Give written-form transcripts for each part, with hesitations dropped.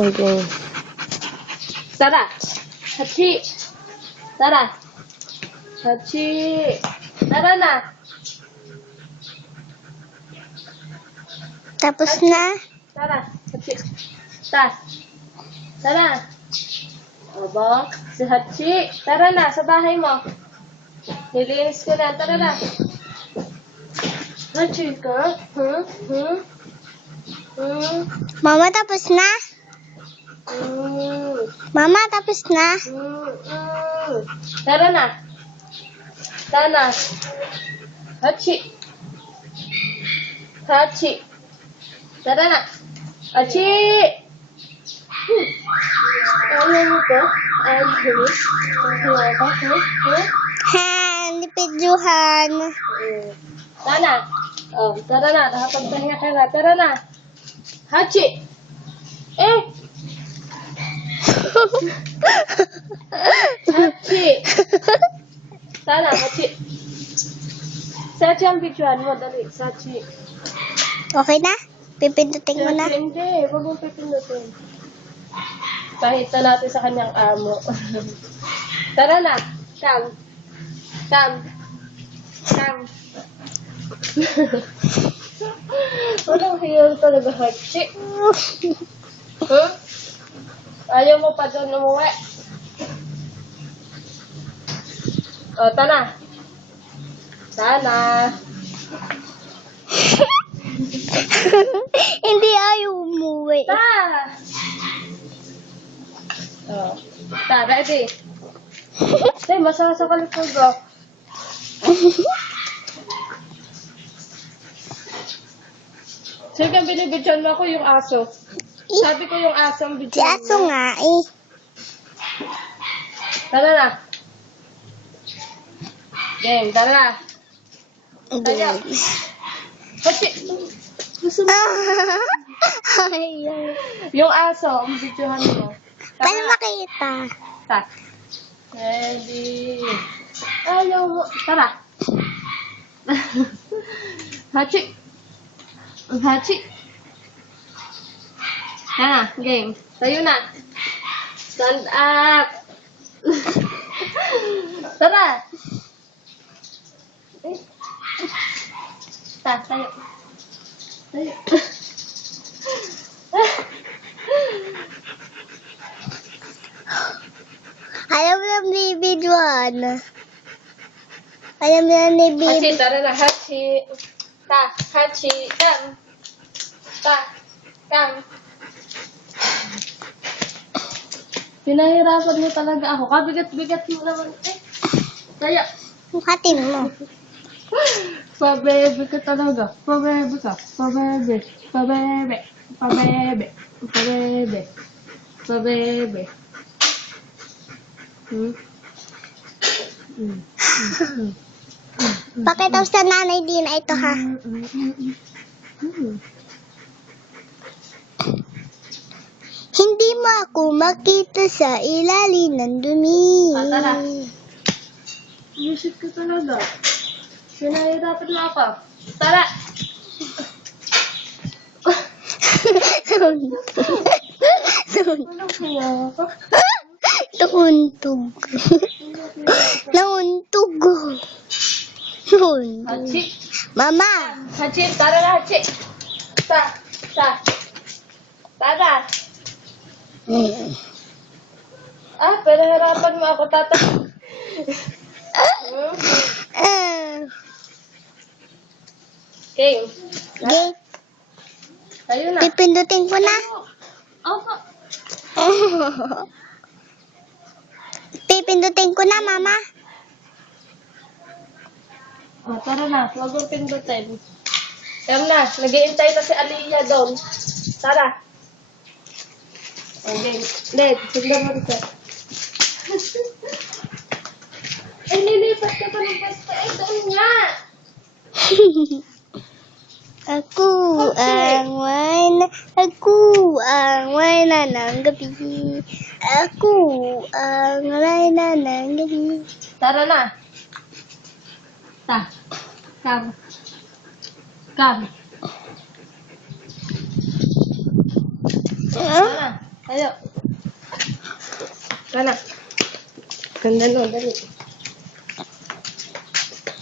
Okay. Tara. Hachi. Tara. Hachi. Tara na. Tapos na. Tara. Hachi. Tara. Aba, si Hachi. Tara na, sa bahay mo. Nilinis ko na. Tara na. Hachi ka? Mama, tapos na. Mama, tapos na. Tara na. Tara na. Hachi. Hachi. Tara na. Hachi! Ayaw mo ko? Ayaw mo? Ayaw ka? Lipidjuhan. Tara na. Oh, tara na. Nakapagpahinga ka na. Tara na. Hachi! Hachi! Tara na, Hachi. Sachi ang picturean mo. Dali, Sachi. Okay na? Pipindutin mo na. Hindi, huwag mong pipindutin. Pakita natin sa kanyang amo. Tara na. Come. Walang hiyan talaga, Hachi. Ayaw mo pa doon umuwi. O, tara. Sana. Hindi ayaw umuwi. Oh. Ready? Tay, masasakal ko go. Sige, binibidyon mo ako yung aso. Sabi ko yung aso ang Si bidyon mo. aso nga eh. Tara na. Game, tara na. Tayo. Hachi. Gusto mo? Ayaw. Yung aso, ang bidyohan mo. Paano makita? Ta. Ready. Ayaw mo. Tara. Hachi. Hachi. Tara, game. Tayo na. Stand up. Tara. Tayo. Tayo. Ayaw mo lang bibidyohan. Ayaw mo lang ni Hachi, baby. tara na. Hachi. Hachi. Come. Come. Pinahirapan mo talaga ako. Kabigat-bigat mo naman. Kaya. Hatin mo. Pabebe ka talaga. Pabebe ka. Pabebe. Pabebe. Pabebe. Pabebe. Pabebe. Pakita sa nanay din na ito ha. Hindi mo ako makita sa ilalim ng dumi. Tara. Music ka talaga. Pinahirapan mo ako. Tara. Walang kaya ako. Nauntog. Nauntog. Nauntog. Hachi. Mama. Hachi. Tara na, Hachi. Tara. Pinahirapan mo ako, tata. King. Okay. Tayo na. Pipindutin ko na. Opo. Pipindutin ko na, Mama. Tara na. Huwag mong pindutin. Tara na. Nag-iintay na si Aliyah doon. Tara. Okay. Ned, siglan mo dito. Nilipat ka pa ng basta. Doon nga. Ako ang wala ng gabi. Ako ang wala ng gabi. Tara na. Come. Tara na. Ayo. Sana. Ganda nun, dali.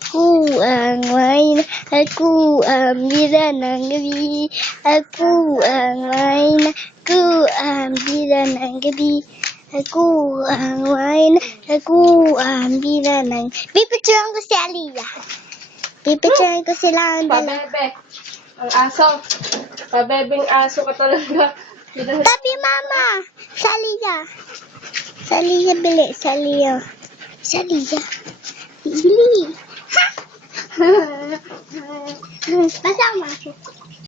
Ako ang wine, ako ang bida ng gabi. Ako ang wine, ako ang bida ng gabi. Ako ang wine, ako ang bida ng... Pipicturean ko si Aliyah. Pipicturean ko sila ang dalawa. Pabebe. Ang aso. Pabebeng aso ka talaga. Tabi mama! Sa Aliyah. Sa Aliyah, bili. Sa Aliyah. Sa Aliyah. Bili. Ha? Basta ako masok.